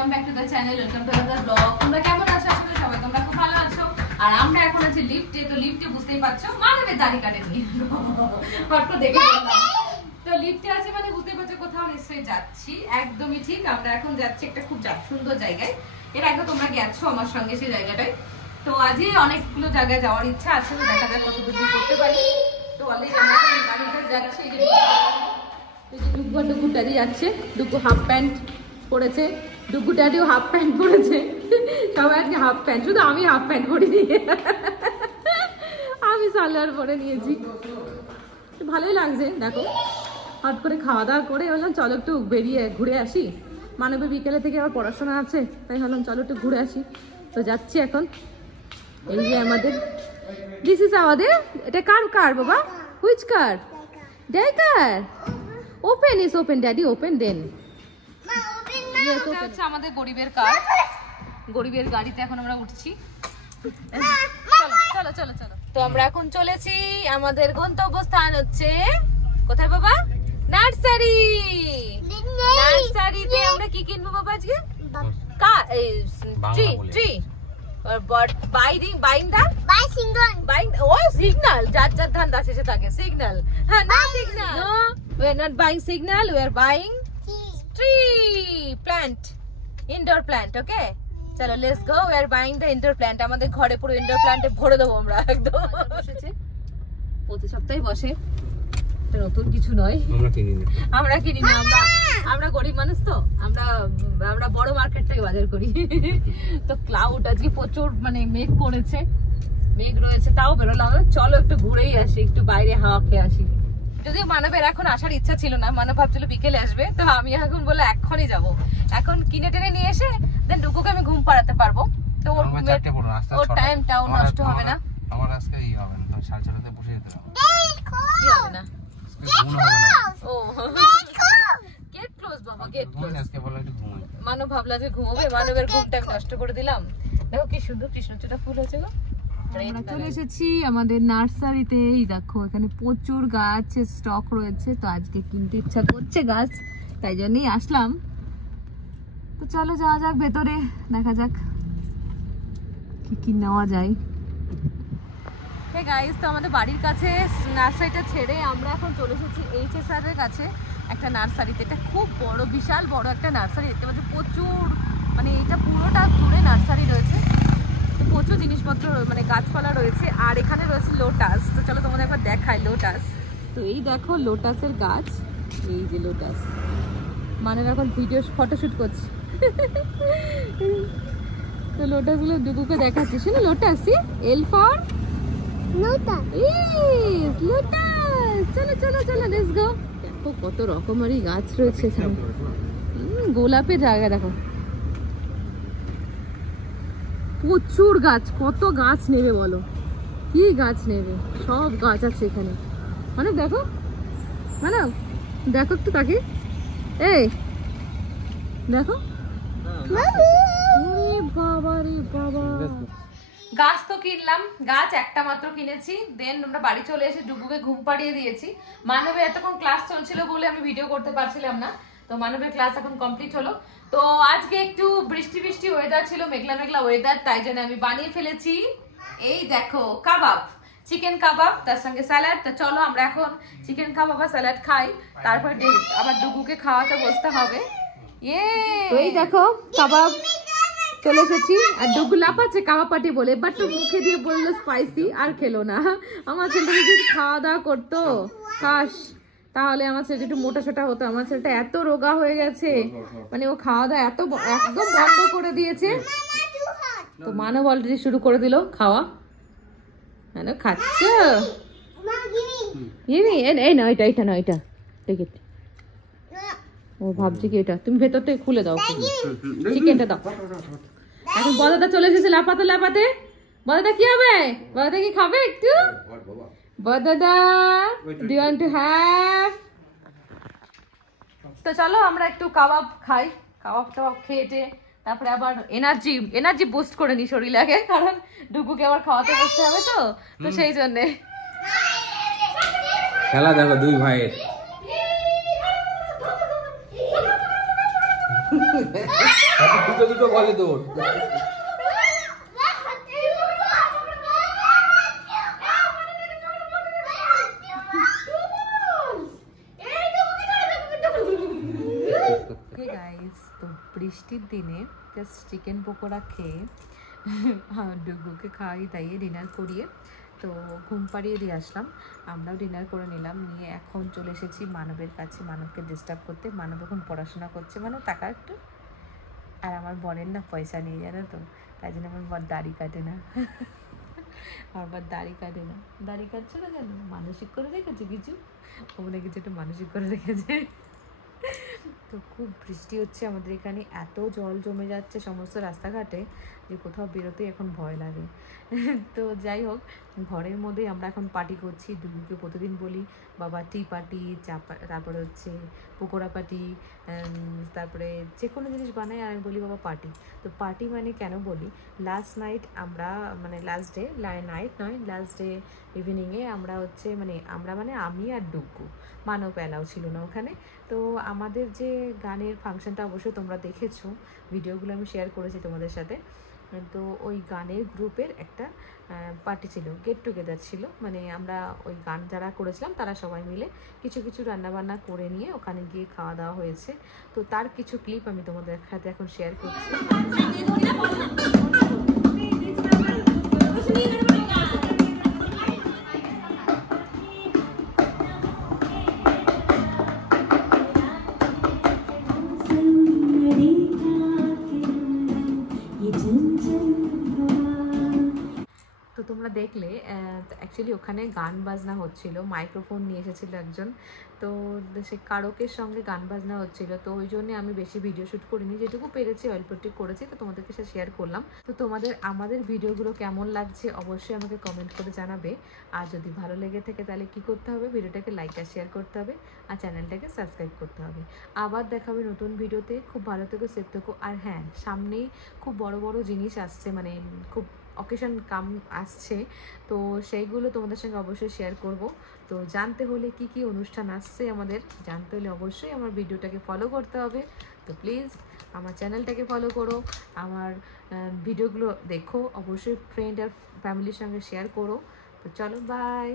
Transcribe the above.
Welcome back to the channel, welcome to the blog. তোমরা কেমন আছো? আশা করি সবাই তোমরা খুব ভালো আছো। আর আমরা এখন আছি লিফটে। তো লিফটে বুঝতেই পারছো মানবের দাড়ি কাটেনি, ফটো দেখে বললাম। তো লিফটে আছে মানে বুঝতেই পারছো কোথাও নিশ্চয়ই যাচ্ছি। একদমই ঠিক, আমরা এখন যাচ্ছি একটা খুব সুন্দর জায়গায়। এর আগে তোমরা গেছো আমার সঙ্গে সেই জায়গাটায়। তো আজই অনেকগুলো জায়গায় যাওয়ার ইচ্ছা আছে, দেখা যাক কত দূর করতে পারি। তো অলরেডি আমরা গাড়িতে যাচ্ছি। ডুগু ড্যাডি যাচ্ছে, ডুগু হাফ প্যান্ট পরেছে, ডুগু ড্যাডিও হাফ প্যান্ট পরেছে। সবাই আজকে হাফ প্যান্ট, শুধু আমি হাফ প্যান্ট পরিনি, আমি সালোয়ার পরে নিয়েছি। ভালোই লাগছে। দেখো হট করে খাওয়া দাওয়া করে বললাম চলো একটু বেরিয়ে ঘুরে আসি। মানবে বিকেলে থেকে আবার পড়াশোনা আছে, তাই ভাবলাম চলো একটু ঘুরে আসি। তো যাচ্ছি এখন। এই যে আমাদের দিস ইজ আমাদের, এটা কার বাবা? Which car? Daddy car? Open is open daddy, open then. এটা হচ্ছে আমাদের গরিবের কার, গরিবের গাড়িতে এখন আমরা উঠছি। চলো চলো চলো চলো। তো আমরা এখন চলেছি, আমাদের গন্তব্যস্থান হচ্ছে কোথায় বাবা? নার্সারি। নার্সারিতে আমরা কি কিনবো বাবা আজকে? ট্রি ট্রি signal যার ধান্দা শেষে থাকে signal। হ্যাঁ না signal, no we are not buying signal, we are buying tree plant, indoor plant. okay চলো let's go, we are buying the indoor plant. আমাদের ঘরে পুরো indoor plant এ ভরে দেবো আমরা একদম। বসেছে প্রতি সপ্তাহে বসে, এটা নতুন কিছু নয়। আমরা কিনি না, আমরা গরিব মানুষ তো, আমরা বড় মার্কেট থেকে বাজার করি। তো ক্লাউড আজকে প্রচুর মানে মেঘ করেছে, মেঘ রয়েছে, তাও বেরোলাম। চলো একটু ঘুরেই আসি, একটু বাইরে হাওয়া খেয়ে আসি। যদিও মানবের এখন আসার ইচ্ছা ছিল না, মানব ভাবছিল বিকেলে আসবে, তো আমি এখন বলে এখনই যাব। এখন কিনে টেনে নিয়ে এসে দেন ডুকুকে আমি ঘুম পাড়াতে পারবো, তো ওর টাইমটাও নষ্ট হবে না। আমার আজকে এই হবে না, 6:30 বসে যেতে হবে। কি হবে না? ও গেট ক্লোজ বাবা, গেট ক্লোজ। আজকে বলে একটু ঘুমাই। মানব ভাবলা যে ঘুমাবে, মানবের ঘুমটা নষ্ট করে দিলাম। দেখো কি সুন্দর কৃষ্ণচূড়া ফুল হয়েছে গো। আমরা চলে এসেছি আমাদের নার্সারিতে। এই দেখো এখানে প্রচুর গাছ স্টক রয়েছে, তো আজকে কিনতে ইচ্ছা করছে গাছ, তাই জন্যই আসলাম। তো চলো যাওয়া যাক ভেতরে, দেখা যাক কি কি নেওয়া যায়। হে গাইস, তো আমাদের বাড়ির কাছে নার্সারিটা ছেড়ে আমরা এখন চলে এসেছি HSR এর কাছে একটা নার্সারিতে। এটা খুব বড়, বিশাল বড় একটা নার্সারি দেখতে পাচ্ছি। প্রচুর মানে এটা পুরোটা জুড়ে নার্সারি রয়েছে, তো প্রচুর জিনিসপত্র মানে গাছপালা রয়েছে। আর এখানে রয়েছে লোটাস, তো চলো তোমাদের একবার দেখায় লোটাস। তো এই দেখো লোটাসের গাছ, এই যে লোটাস। মানে এখন ভিডিও ফটোশুট করছি। তো লোটাসগুলো ডুগুকে দেখাচ্ছি। শোনো lotus, L for lotus, is lotus. চলো চলো চলো লেটস গো। দেখো কত রকমারি গাছ রয়েছে এখানে। গোলাপের জায়গা দেখো, প্রচুর গাছ। কত গাছ নেবে বলো, কি গাছ নেবে? সব গাছ আছে এখানে। মানে দেখো, মানে দেখো একটু তাকে, এই দেখো বাবা রে বাবা। গাছ তো কিনলাম, গাছ একটা মাত্র কিনেছি। দেন আমরা বাড়ি চলে এসে ডুগুকে ঘুম পাড়িয়ে দিয়েছি। মানবের এতক্ষণ ক্লাস চলছিল বলে আমি ভিডিও করতে পারছিলাম না, তো মানবের ক্লাস এখন কমপ্লিট হলো। তো আজকে একটু বৃষ্টি বৃষ্টি ওয়েদার ছিল, মেঘলা মেঘলা ওয়েদার, তাই জন্য আমি বানিয়ে ফেলেছি এই দেখো কাবাব, চিকেন কাবাব, তার সঙ্গে স্যালাড। তো চলো আমরা এখন চিকেন কাবাব আর স্যালাড খাই, তারপরে আবার ডুগুকে খাওয়াতে বসতে হবে। এই দেখো কাবাব চলে এসেছি, আর ডুগু লাফাচ্ছে কাবাব পাটি বলে, বাট মুখে দিয়ে বললো স্পাইসি, আর খেলো না। আমার ছেলেটা যদি খাওয়া দাওয়া করতো খাস, তাহলে আমার ছেলেটা একটু মোটা সোটা হতো। আমার ছেলেটা এত রোগা হয়ে গেছে, মানে ও খাওয়া দাওয়া একদম বন্ধ করে দিয়েছে। তো মানব অলরেডি শুরু করে দিল খাওয়া। মানে খাচ্ছ? এই না এটা না, এটা টিকিট। ও ভাবছি কি এটা, তুমি ভেতর থেকে খুলে দাও, চিকেনটা দাও। এখন বদাদা চলে এসেছে লাফাতে লাফাতে। বদাদা কি হবে? বদাদা কি খাবে একটু? বদাদা do you want to have? তো চলো আমরা একটু কাবাব খাই। কাবাব টাবাব খেয়ে তারপরে আবার এনার্জি বুস্ট করে নি শরীর লাগে, কারণ ডুগুকে আবার খাওয়াতে বসতে হবে, তো সেই জন্যে। খেলা দেখো দুই ভাইয়ের। দুটো বলে তোর হে গাইস, তো বৃষ্টির দিনে জাস্ট চিকেন পকোড়া খেয়ে ডুগুকে খাওয়াই দাইয়ে ডিনার করিয়ে তো ঘুম পাড়িয়ে দিয়ে আসলাম। আমরাও ডিনার করে নিলাম, নিয়ে এখন চলে এসেছি মানবের কাছে মানবকে ডিস্টার্ব করতে। মানব এখন পড়াশোনা করছে, মানব টাকা একটু। আর আমার বরের না পয়সা নেই জানো তো, তাই জন্য আমার বর দাড়ি কাটে না। আমার বর দাড়ি কাটে না। দাড়ি কাটছে না কেন? মানসিক করে রেখেছে কিছু, ও মনে কিছু একটু মানসিক করে রেখেছে। তো খুব বৃষ্টি হচ্ছে আমাদের এখানে, এত জল জমে যাচ্ছে সমস্ত রাস্তাঘাটে যে কোথাও বেরোতে এখন ভয় লাগে। তো যাই হোক, ঘরের মধ্যেই আমরা এখন পার্টি করছি। ডুগুকে প্রতিদিন বলি বাবা টি পার্টি, তারপরে হচ্ছে পকোড়া পার্টি, তারপরে যে কোনো জিনিস বানাই আর আমি বলি বাবা পার্টি। তো পার্টি মানে কেন বলি, লাস্ট নাইট আমরা মানে লাস্ট ডে, নাইট নয় লাস্ট ডে ইভিনিংয়ে আমরা হচ্ছে মানে আমি আর ডুগু, মানব অ্যালাউ ছিল না ওখানে। তো আমাদের যে গানের ফাংশনটা অবশ্যই তোমরা দেখেছো, ভিডিওগুলো আমি শেয়ার করেছি তোমাদের সাথে। তো ওই গানের গ্রুপের একটা পার্টি ছিল, গেট টুগেদার ছিল, মানে আমরা ওই গান যারা করেছিলাম তারা সবাই মিলে কিছু কিছু রান্নাবান্না করে নিয়ে ওখানে গিয়ে খাওয়া দাওয়া হয়েছে। তো তার কিছু ক্লিপ আমি তোমাদের সাথে এখন শেয়ার করছি। তো তোমরা দেখলে অ্যাকচুয়ালি ওখানে গান বাজনা হচ্ছিল, মাইক্রোফোন নিয়ে এসেছিলো একজন, তো সে কারকের সঙ্গে গান বাজনা হচ্ছিল। তো ওই জন্যে আমি বেশি ভিডিও শ্যুট করিনি, যেটুকু পেরেছি অল্পটি করেছি, তো তোমাদেরকে সে শেয়ার করলাম। তো তোমাদের আমাদের ভিডিওগুলো কেমন লাগছে অবশ্যই আমাকে কমেন্ট করে জানাবে। আর যদি ভালো লেগে থাকে তাহলে কি করতে হবে, ভিডিওটাকে লাইক আর শেয়ার করতে হবে, আর চ্যানেলটাকে সাবস্ক্রাইব করতে হবে। আবার দেখাবে নতুন ভিডিওতে। খুব ভালো থেকো, সেফ থেকো। আর হ্যাঁ, সামনেই খুব বড় বড় জিনিস আসছে, মানে খুব অকেশন কাম আসছে, তো সেইগুলো তোমাদের সঙ্গে অবশ্যই শেয়ার করব। তো জানতে হলে কি কি অনুষ্ঠান আসছে আমাদের জানতে হলে অবশ্যই আমার ভিডিওটাকে ফলো করতে হবে। তো প্লিজ আমার চ্যানেলটাকে ফলো করো, আমার ভিডিওগুলো দেখো, অবশ্যই ফ্রেন্ড আর ফ্যামিলির সঙ্গে শেয়ার করো। তো চলো, বাই।